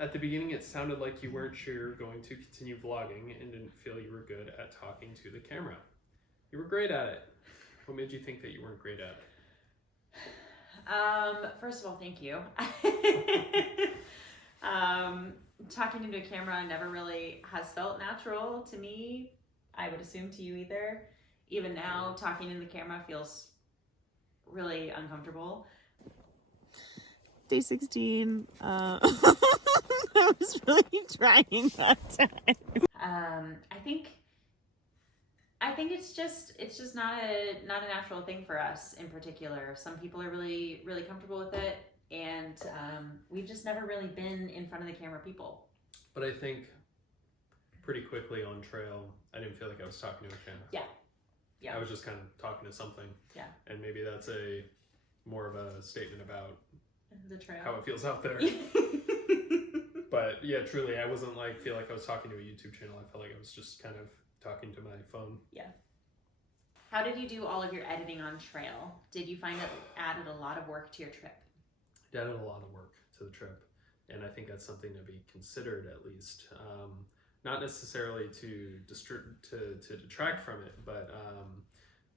At the beginning, it sounded like you weren't sure you were going to continue vlogging and didn't feel you were good at talking to the camera. You were great at it. What made you think that you weren't great at it? First of all, thank you. Talking into a camera never really has felt natural to me. I would assume to you either. Even now, talking in the camera feels really uncomfortable. Day 16. I was really trying that time. I think it's just not a natural thing for us in particular. Some people are really comfortable with it, and we've just never really been in front of the camera people. But I think pretty quickly on trail, I didn't feel like I was talking to a camera. Yeah. I was just kind of talking to something. Yeah. And maybe that's more of a statement about the trail, how it feels out there. But yeah, truly, I wasn't feel like I was talking to a YouTube channel. I felt like I was just kind of talking to my phone. Yeah. How did you do all of your editing on trail? Did you find it added a lot of work to your trip? It added a lot of work to the trip, and I think that's something to be considered at least. Not necessarily to detract from it, but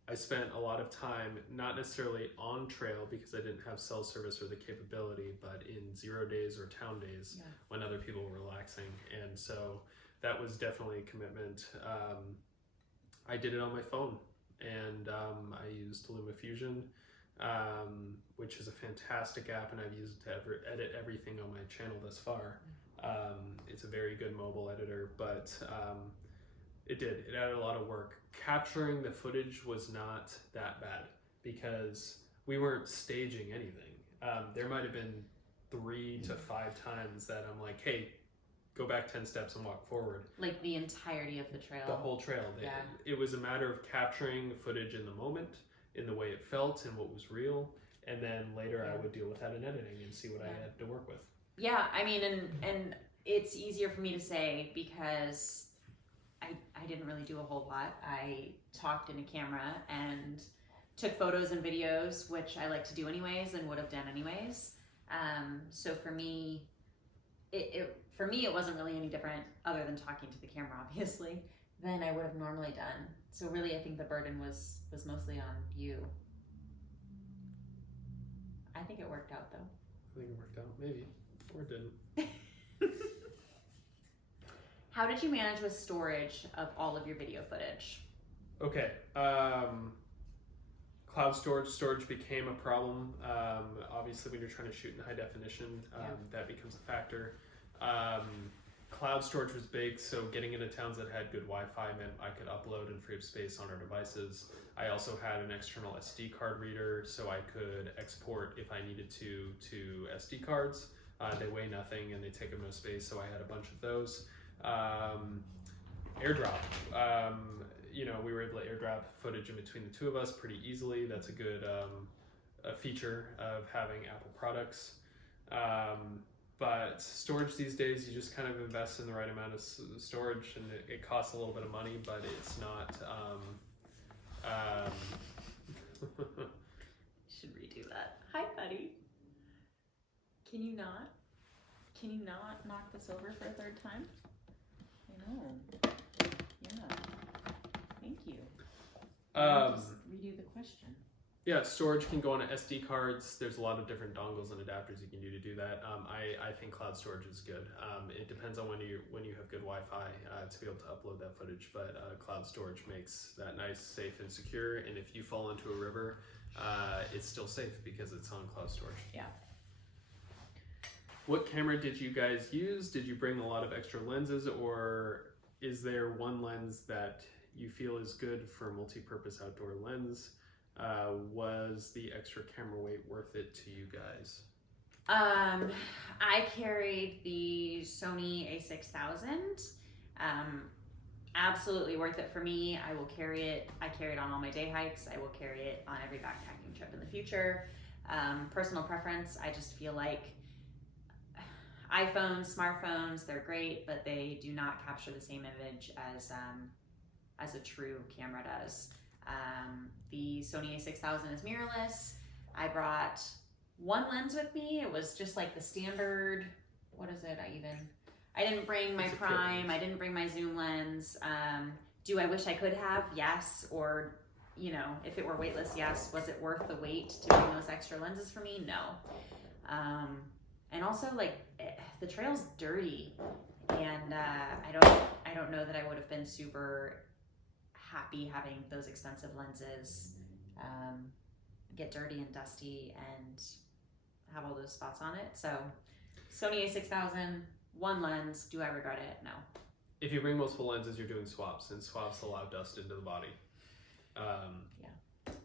I spent a lot of time, not necessarily on trail because I didn't have cell service or the capability, but in 0 days or town days when other people were relaxing. And so that was definitely a commitment. I did it on my phone, and I used LumaFusion, which is a fantastic app, and I've used it to edit everything on my channel thus far. It's a very good mobile editor, but it added a lot of work. Capturing the footage was not that bad because we weren't staging anything. There might have been 3 to 5 times that I'm like, hey, go back 10 steps and walk forward. Like the entirety of the trail? The whole trail. Yeah. It was a matter of capturing the footage in the moment, in the way it felt and what was real, and then later I would deal with that in editing and see what I had to work with. Yeah, I mean, and it's easier for me to say because I didn't really do a whole lot. I talked in a camera and took photos and videos, which I like to do anyways and would have done anyways. So for me, it wasn't really any different other than talking to the camera, obviously, than I would have normally done. So really, I think the burden was mostly on you. I think it worked out, though. I think it worked out, maybe, or it didn't. How did you manage with storage of all of your video footage? Okay, cloud storage became a problem. Obviously, when you're trying to shoot in high definition, that becomes a factor. Cloud storage was big, so getting into towns that had good Wi-Fi meant I could upload and free up space on our devices. I also had an external SD card reader, so I could export if I needed to SD cards. They weigh nothing and they take up no space, so I had a bunch of those. AirDrop. We were able to airdrop footage in between the two of us pretty easily. That's a good a feature of having Apple products. But storage these days, you just kind of invest in the right amount of storage, and it costs a little bit of money, but it's not. Should redo that. Hi, buddy. Can you not knock this over for a third time? I know. Yeah. Thank you. Just redo the question. Yeah, storage can go on SD cards. There's a lot of different dongles and adapters you can do to do that. I think cloud storage is good. It depends on when you have good Wi-Fi to be able to upload that footage, but cloud storage makes that nice, safe, and secure. And if you fall into a river, it's still safe because it's on cloud storage. Yeah. What camera did you guys use? Did you bring a lot of extra lenses, or is there one lens that you feel is good for a multi-purpose outdoor lens? Was the extra camera weight worth it to you guys? I carried the Sony a6000. Absolutely worth it for me. I will carry it. I carry it on all my day hikes. I will carry it on every backpacking trip in the future. Personal preference, I just feel like iPhones, smartphones, they're great, but they do not capture the same image as a true camera does. The Sony a6000 is mirrorless. I brought one lens with me. It was just like the standard what is it? I didn't bring my It's a kit prime. lens. I didn't bring my zoom lens. Do I wish I could have? Yes. Or, you know, if it were weightless, yes. Was it worth the wait to bring those extra lenses for me? No. And also, like, the trail's dirty, and I don't know that I would have been super happy having those expensive lenses get dirty and dusty and have all those spots on it. So Sony A6000, one lens. Do I regret it? No. If you bring multiple lenses, you're doing swaps, and swaps allow dust into the body.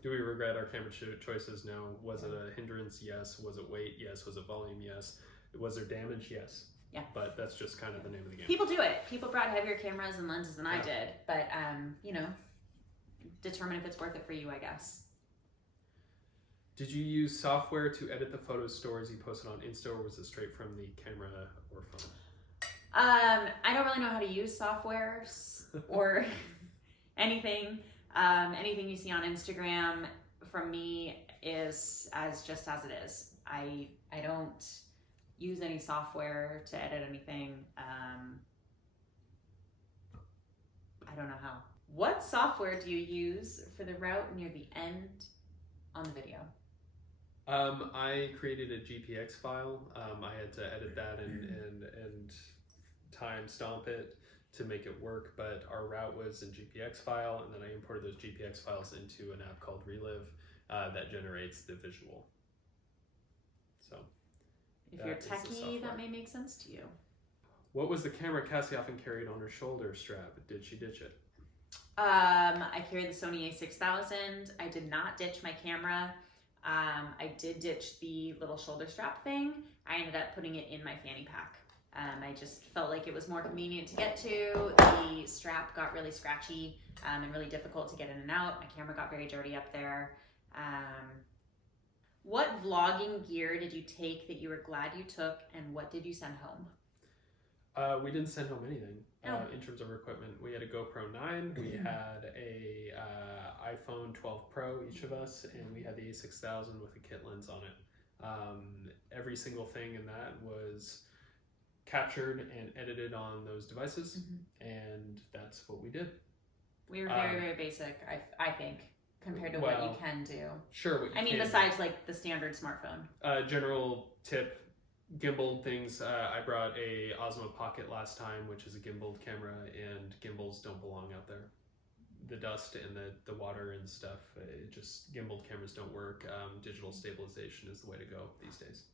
Do we regret our camera choices? No. Was it a hindrance? Yes. Was it weight? Yes. Was it volume? Yes. Was there damage? Yes. Yeah. But that's just kind of the name of the game. People do it. People brought heavier cameras and lenses than I did, but you know, determine if it's worth it for you, I guess. Did you use software to edit the photo stories you posted on Insta, or was it straight from the camera or phone? I don't really know how to use software or anything. Anything you see on Instagram from me is just as it is. I don't use any software to edit anything. I don't know how. What software do you use for the route near the end on the video? I created a GPX file. I had to edit that and time stomp it to make it work, but our route was in GPX file, and then I imported those GPX files into an app called Relive that generates the visual. So if you're techie, that may make sense to you. What was the camera Cassie often carried on her shoulder strap? Did she ditch it? I carried the Sony A6000. I did not ditch my camera. I did ditch the little shoulder strap thing. I ended up putting it in my fanny pack. I just felt like it was more convenient to get to. The strap got really scratchy and really difficult to get in and out. My camera got very dirty up there. What vlogging gear did you take that you were glad you took, and what did you send home? We didn't send home anything Oh. in terms of equipment. We had a GoPro 9, we had a iPhone 12 Pro, each of us, and we had the A6000 with a kit lens on it. Every single thing in that was captured and edited on those devices, and that's what we did. We were very, very basic, I think, compared to what you can do. Sure, what you I mean, can besides like the standard smartphone. General tip, gimbal things. I brought a Osmo Pocket last time, which is a gimbaled camera, and gimbals don't belong out there. The dust and the water and stuff, gimbaled cameras don't work. Digital stabilization is the way to go these days.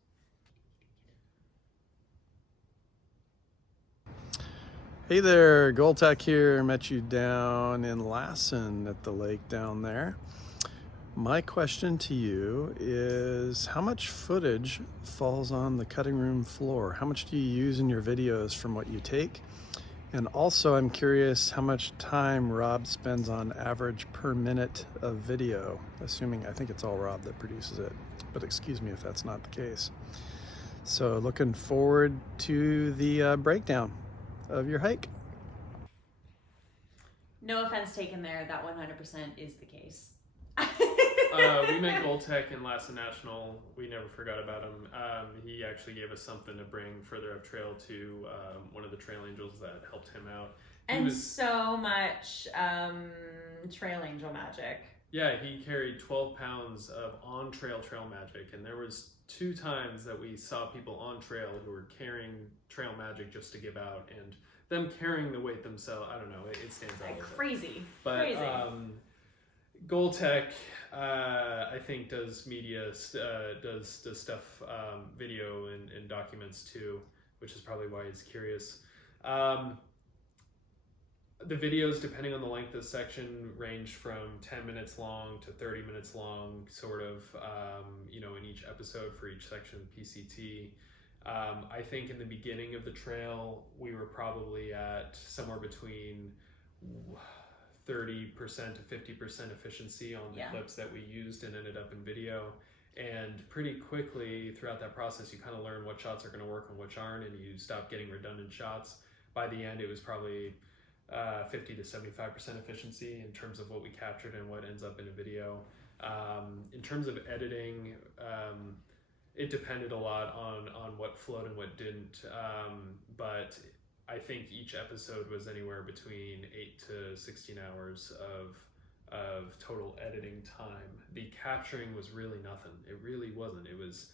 Hey there, Goltech here. Met you down in Lassen at the lake down there. My question to you is, how much footage falls on the cutting room floor? How much do you use in your videos from what you take? And also, I'm curious how much time Rob spends on average per minute of video, assuming I think it's all Rob that produces it, but excuse me if that's not the case. So looking forward to the breakdown of your hike. No offense taken there, that 100% is the case. We met Goltech in Lassen National. We never forgot about him. He actually gave us something to bring further up trail to one of the trail angels that helped him out. And so much trail angel magic. Yeah, he carried 12 pounds of on-trail trail magic, and there was 2 times that we saw people on trail who were carrying trail magic just to give out, and them carrying the weight themselves, I don't know, it stands out a little bit. Crazy. But Crazy. Goltech, I think, does media, does stuff, video and documents too, which is probably why he's curious. The videos, depending on the length of the section, range from 10 minutes long to 30 minutes long, sort of, in each episode for each section of PCT. I think in the beginning of the trail, we were probably at somewhere between 30% to 50% efficiency on the clips that we used and ended up in video. And pretty quickly throughout that process, you kind of learn what shots are going to work and which aren't, and you stop getting redundant shots. By the end, it was probably 50 to 75% efficiency in terms of what we captured and what ends up in a video. In terms of editing, it depended a lot on what flowed and what didn't. But I think each episode was anywhere between 8 to 16 hours of total editing time. The capturing was really nothing. It really wasn't. It was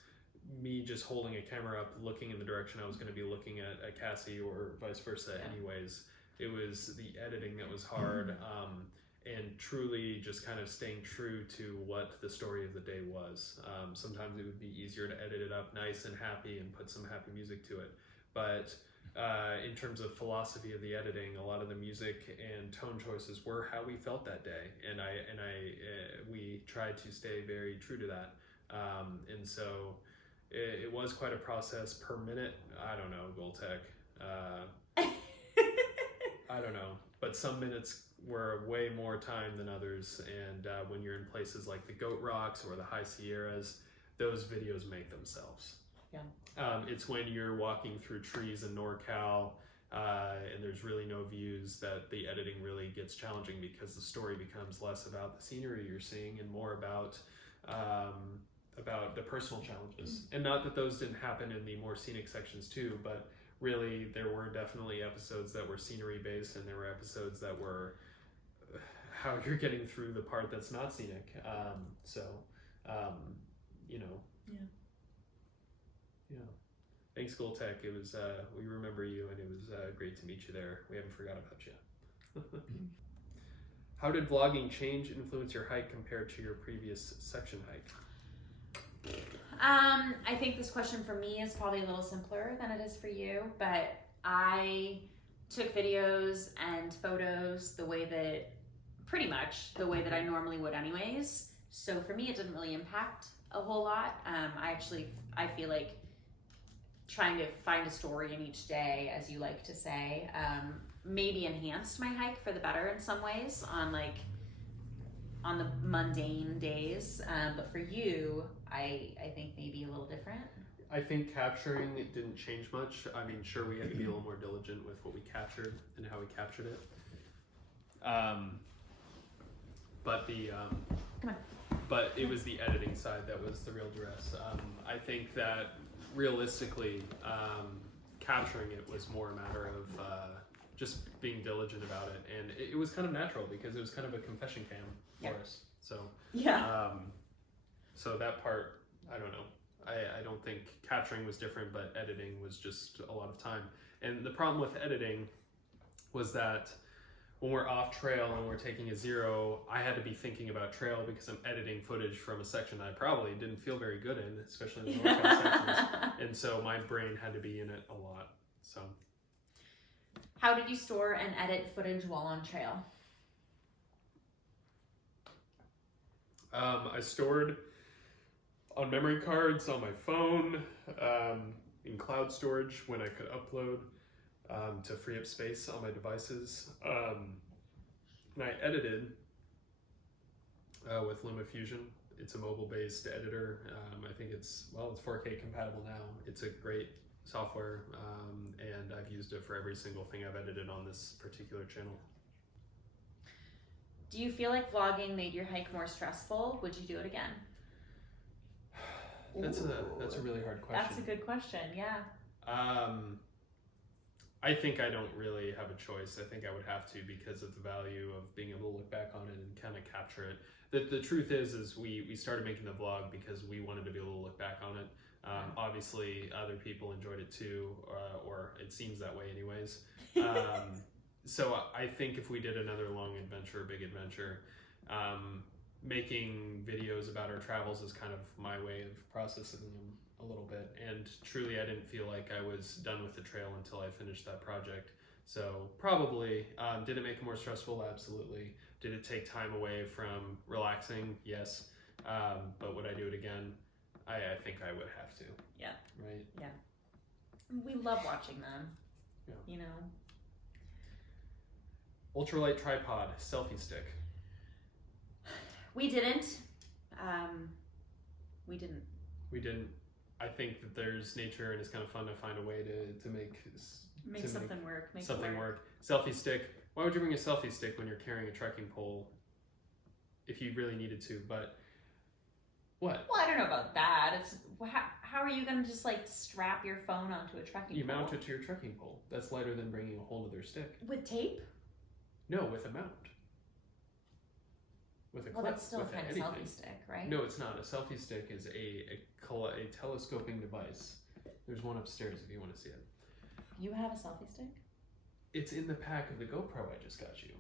me just holding a camera up, looking in the direction I was going to be looking at Cassie, or vice versa. Anyways, it was the editing that was hard, and truly just kind of staying true to what the story of the day was. Sometimes it would be easier to edit it up nice and happy and put some happy music to it, but in terms of philosophy of the editing, a lot of the music and tone choices were how we felt that day, and we tried to stay very true to that. And so it was quite a process per minute. I don't know, Goltech. I don't know, but some minutes were way more time than others, and when you're in places like the Goat Rocks or the High Sierras, those videos make themselves. Yeah. It's when you're walking through trees in NorCal and there's really no views that the editing really gets challenging, because the story becomes less about the scenery you're seeing and more about the personal challenges. And not that those didn't happen in the more scenic sections too, but really there were definitely episodes that were scenery based, and there were episodes that were how you're getting through the part that's not scenic. Yeah. Thanks, Goltech. It was we remember you, and it was great to meet you there. We haven't forgot about you. How did vlogging change, influence your hike compared to your previous section hike? I think this question for me is probably a little simpler than it is for you, but I took videos and photos pretty much the way that I normally would anyways. So for me, it didn't really impact a whole lot. I feel like trying to find a story in each day, as you like to say, maybe enhanced my hike for the better in some ways on the mundane days. But for you, I think maybe a little different. I think capturing it didn't change much. I mean, sure, we had to be a little more diligent with what we captured and how we captured it. But it was the editing side that was the real duress. I think that realistically, capturing it was more a matter of just being diligent about it, and it was kind of natural because it was kind of a confession cam for us. So so that part, I don't know. I don't think capturing was different, but editing was just a lot of time. And the problem with editing was that when we're off trail and we're taking a zero, I had to be thinking about trail because I'm editing footage from a section I probably didn't feel very good in, especially in the NorCal sections. And so my brain had to be in it a lot. So, how did you store and edit footage while on trail? I stored on memory cards on my phone, in cloud storage when I could upload, to free up space on my devices. And I edited with LumaFusion. It's a mobile-based editor. I think it's 4K compatible now. It's a great software, and I've used it for every single thing I've edited on this particular channel. Do you feel like vlogging made your hike more stressful? Would you do it again? That's a really hard question. That's a good question, yeah. I think I don't really have a choice. I think I would have to, because of the value of being able to look back on it and kind of capture it. The truth is we started making the vlog because we wanted to be able to look back on it. Obviously, other people enjoyed it too, or it seems that way anyways. So I think if we did another long adventure, big adventure, making videos about our travels is kind of my way of processing them a little bit. And truly, I didn't feel like I was done with the trail until I finished that project. So probably, did it make it more stressful? Absolutely. Did it take time away from relaxing? Yes. But would I do it again? I think I would have to. Yeah. Right? Yeah. We love watching them. Yeah. You know? Ultralight tripod, selfie stick. We didn't. We didn't. I think that there's nature, and it's kind of fun to find a way to Make something work. Make something it work. Selfie stick. Why would you bring a selfie stick when you're carrying a trekking pole if you really needed to? But What? Well, I don't know about that. It's how are you going to just like strap your phone onto a trekking You pole? mount it to your trekking pole. That's lighter than bringing a whole other stick. With tape? No, with a mount. With a Well, clip. that's still with kind of anything. selfie stick, right? No, it's not. A selfie stick is a telescoping device. There's one upstairs if you want to see it. You have a selfie stick? It's in the pack of the GoPro I just got you.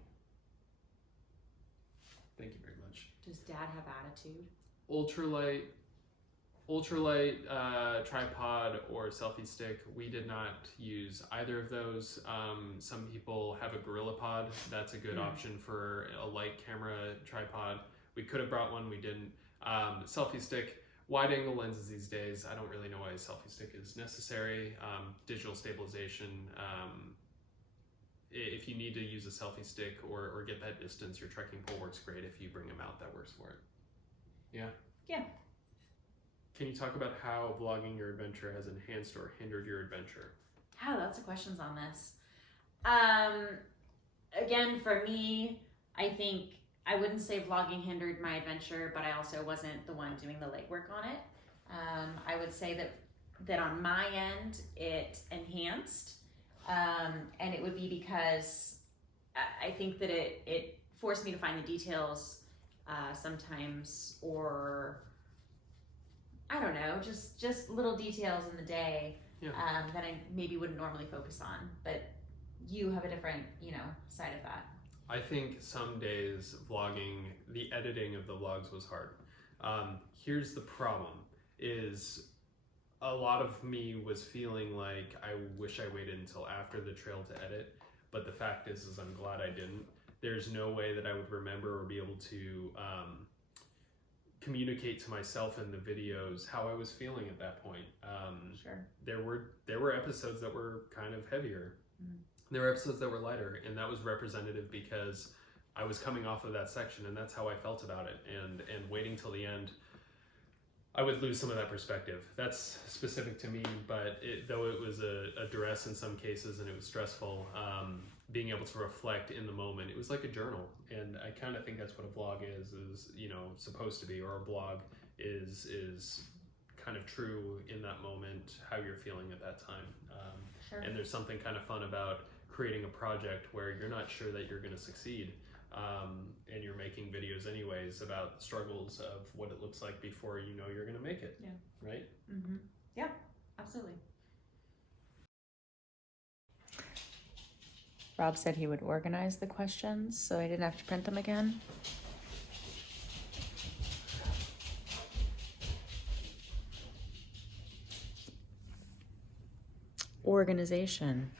Thank you very much. Does Dad have attitude? Ultralight tripod or selfie stick. We did not use either of those. Some people have a GorillaPod. That's a good option for a light camera tripod. We could have brought one, we didn't. Selfie stick, wide angle lenses these days. I don't really know why a selfie stick is necessary. Digital stabilization. If you need to use a selfie stick or get that distance, your trekking pole works great. If you bring them out, that works for it. Yeah? Yeah. Can you talk about how vlogging your adventure has enhanced or hindered your adventure? Oh, lots of questions on this. Again, for me, I think I wouldn't say vlogging hindered my adventure, but I also wasn't the one doing the legwork on it. I would say that on my end, it enhanced, and it would be because I think that it forced me to find the details sometimes, or I don't know, just little details in the day that I maybe wouldn't normally focus on. But you have a different, side of that. I think some days vlogging, the editing of the vlogs was hard. Here's the problem, is a lot of me was feeling like I wish I waited until after the trail to edit, but the fact is I'm glad I didn't. There's no way that I would remember or be able to communicate to myself in the videos how I was feeling at that point. Sure. There were episodes that were kind of heavier. There were episodes that were lighter, and that was representative because I was coming off of that section, and that's how I felt about it. And waiting till the end, I would lose some of that perspective. That's specific to me, but though it was a duress in some cases and it was stressful, being able to reflect in the moment, it was like a journal. And I kind of think that's what a vlog is supposed to be, or a blog is kind of true in that moment, how you're feeling at that time. Sure. And there's something kind of fun about creating a project where you're not sure that you're going to succeed, and you're making videos anyways about the struggles of what it looks like before you know you're going to make it. Yeah. Right? Mm-hmm. Yeah, absolutely. Rob said he would organize the questions so I didn't have to print them again. Organization.